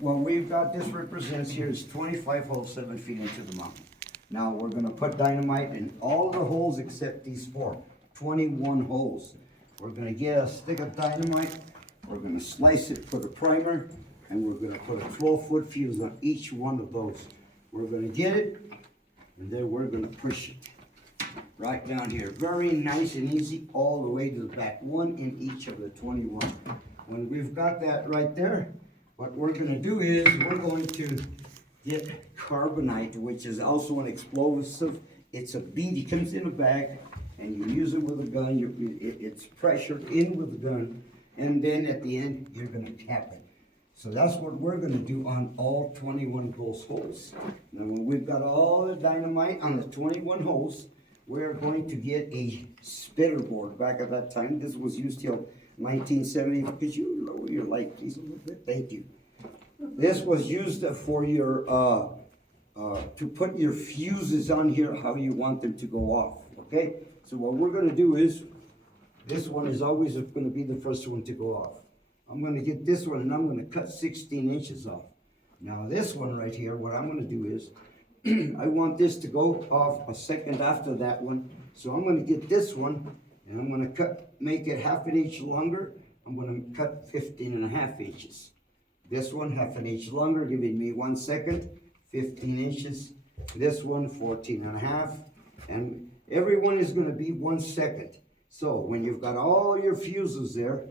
What we've got, this represents here is 25 holes, 7 feet into the mountain. Now, we're gonna put dynamite in all the holes except these 4, 21 holes. We're gonna get a stick of dynamite, we're gonna slice it, put a primer, and we're gonna put a 12-foot fuse on each one of those. We're gonna get it, and then we're gonna push it right down here. Very nice and easy, all the way to the back, 1 in each of the 21. When we've got that right there, what we're gonna do is, we're going to get carbonite, which is also an explosive. It's a bead, it comes in a bag, and you use it with a gun, it's pressured in with the gun, and then at the end, you're gonna cap it. So that's what we're gonna do on all 21 of those holes. Now, when we've got all the dynamite on the 21 holes, we're going to get a spitter board. Back at that time, this was used till 1970. Could you lower your light, please, a little bit? Thank you. This was used for your, to put your fuses on here, how you want them to go off, okay? So what we're gonna do is, this one is always gonna be the first one to go off. I'm gonna get this one and I'm gonna cut 16 inches off. Now this one right here, what I'm gonna do is, I want this to go off a second after that one. So I'm gonna get this one and I'm gonna make it half an inch longer. I'm gonna cut 15.5 inches. This one, half an inch longer, giving me 1 second, 15 inches. This one, 14.5. And every one is gonna be 1 second. So when you've got all your fuses there,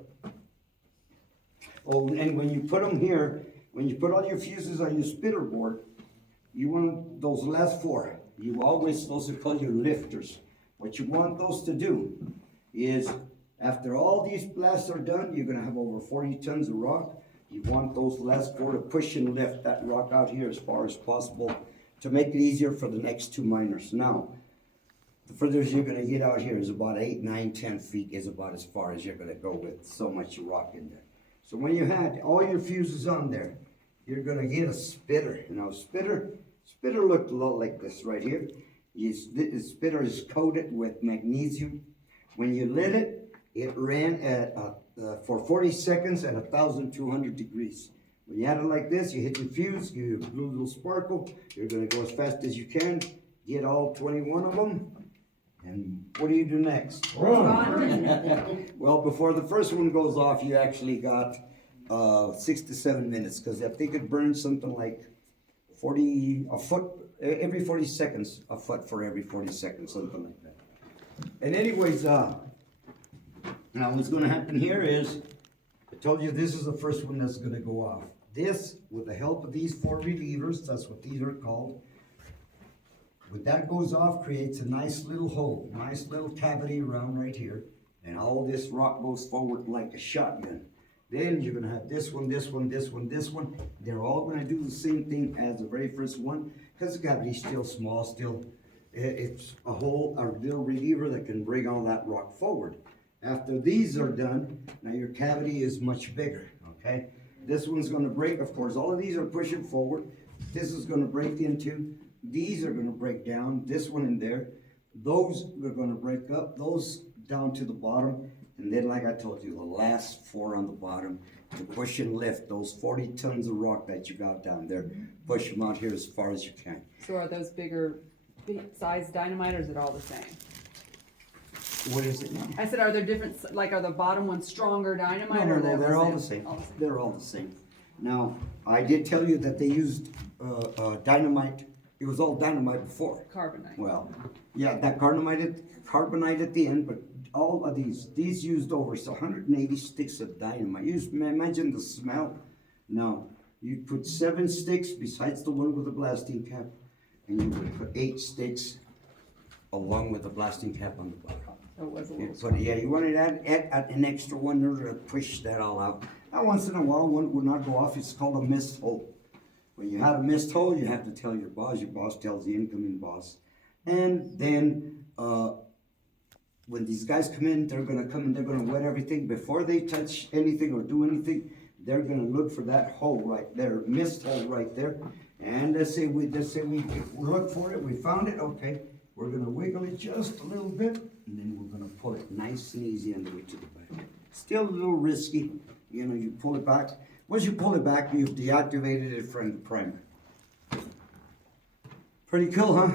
oh, and when you put them here, when you put all your fuses on your spitter board, you want those last 4. Those are called your lifters. What you want those to do is, after all these blasts are done, you're gonna have over 40 tons of rock. You want those last 4 to push and lift that rock out here as far as possible to make it easier for the next 2 miners. Now, the furthest you're gonna get out here is about 8, 9, 10 feet is about as far as you're gonna go with so much rock in there. So when you had all your fuses on there, you're gonna get a spitter. Now, spitter looked a lot like this right here. The spitter is coated with magnesium. When you lit it, it ran at for 40 seconds at 1,200 degrees. When you had it like this, you hit your fuse, you blew a little sparkle. You're gonna go as fast as you can, get all 21 of them, and what do you do next? Well, before the first one goes off, you actually got 6 to 7 minutes, because if they could burn something like a foot every 40 seconds, a foot for every 40 seconds, something like that. And anyways, now what's going to happen here is, I told you this is the first one that's going to go off. This, with the help of these 4 relievers, that's what these are called, when that goes off, creates a nice little hole, nice little cavity around right here, and all this rock goes forward like a shotgun. Then you're going to have this one, this one, this one, this one. They're all going to do the same thing as the very first one, because the cavity's still small, it's a little reliever that can bring all that rock forward. After these are done, now your cavity is much bigger, okay? This one's gonna break, of course, all of these are pushing forward. This is gonna break into, these are gonna break down, this one in there. Those are gonna break up, those down to the bottom. And then, like I told you, the last 4 on the bottom to push and lift those 40 tons of rock that you got down there. Push them out here as far as you can. So are those big size dynamite, or is it all the same? What is it now? I said, are there different, like, are the bottom ones stronger dynamite? No, or they're all the same. They're all the same. Now, I did tell you that they used dynamite. It was all dynamite before. Carbonite. Well, yeah, that carbonite at the end, but all of these used over 180 sticks of dynamite. You just imagine the smell. Now, you'd put 7 sticks besides the one with the blasting cap, and you would put 8 sticks along with the blasting cap on the bottom. So it was a little But yeah, you wanted to add an extra one there to push that all out. Now, once in a while, one would not go off. It's called a mist hole. When you have a mist hole, you have to tell your boss tells the incoming boss. And then, when these guys come in, they're gonna wet everything. Before they touch anything or do anything, they're gonna look for that hole right there, mist hole right there. And let's say we look for it, we found it, okay. We're gonna wiggle it just a little bit, and then we're gonna pull it nice and easy on the way to the back. Still a little risky, you know, you pull it back, Once you pull it back, you've deactivated it from the primer. Pretty cool, huh?